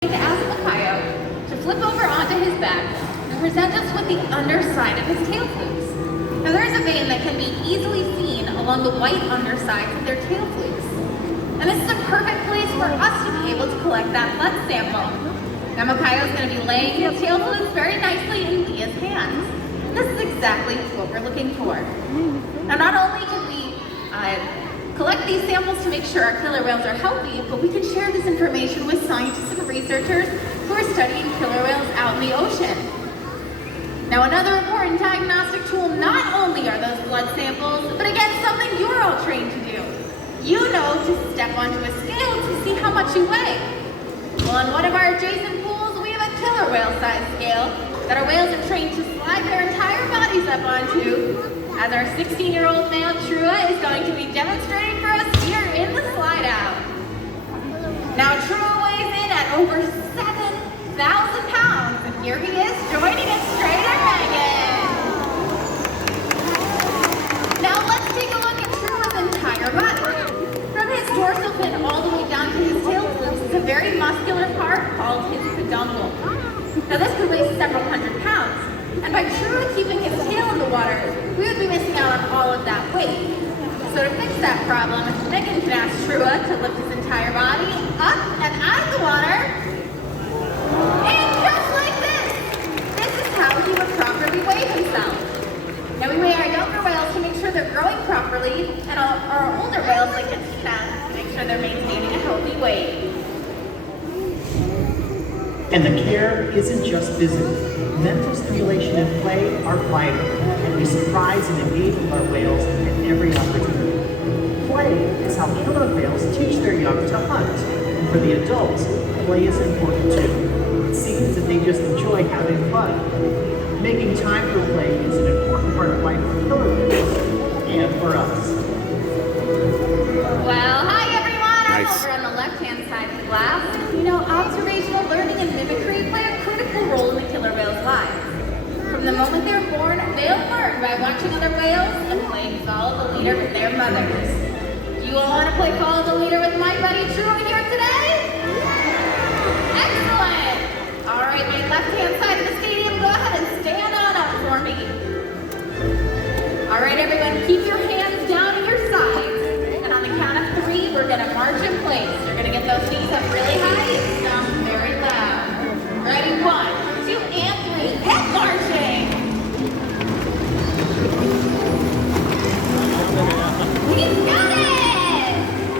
To ask Makayo to flip over onto his back and present us with the underside of his tail flukes. Now there is a vein that can be easily seen along the white undersides of their tail flukes. And this is a perfect place for us to be able to collect that blood sample. Now Makayo is going to be laying his tail flukes very nicely in Leah's hands. And this is exactly what we're looking for. Now not only can we collect these samples to make sure our killer whales are healthy, but we can share this information with scientists and researchers who are studying killer whales out in the ocean. Now another important diagnostic tool not only are those blood samples, but again, something you're all trained to do. You know to step onto a scale to see how much you weigh. Well, in one of our adjacent pools, we have a killer whale size scale that our whales are trained to slide their entire bodies up onto, as our 16-year-old male Trua is going to be demonstrating for us here in the slide out. Now Trua weighs in at over 7,000 pounds, and here he is joining us straight at Megan. Now let's take a look at Trua's entire body. From his dorsal fin all the way down to his tail flukes is a very muscular part called his peduncle. Now this could weigh several hundred pounds. And by Trua keeping his tail in the water, we would be missing out on all of that weight. So to fix that problem, Megan can ask Trua to lift his entire body up and out of the water. And just like this is how he would properly weigh himself. Now we weigh our younger whales to make sure they're growing properly, and our older whales like Katina to make sure they're maintaining a healthy weight. And the care isn't just physical. Mental stimulation and play are vital, and we surprise and engage with our whales at every opportunity. Play is how killer whales teach their young to hunt. And for the adults, play is important too. It seems that they just enjoy having fun. Making time for play is an important part of life for killer whales and for us. Well, hi everyone! Nice. I'm over on the left-hand side of the glass. You know, observational learning and mimicry play a critical role in the killer whales' lives. From the moment they're born, they'll learn by watching other whales and playing follow the leader with their mothers. Do you all want to play follow the leader with my buddy Trua here today? Excellent! All right, my left-hand side of the stadium, go ahead and stand on up for me. All right, everyone, keep your hands down at your sides. And on the count of 3, we're going to march in place. You're going to get those knees up really high and sound very loud. Ready? 1, 2, and 3. Head marching! He's got it!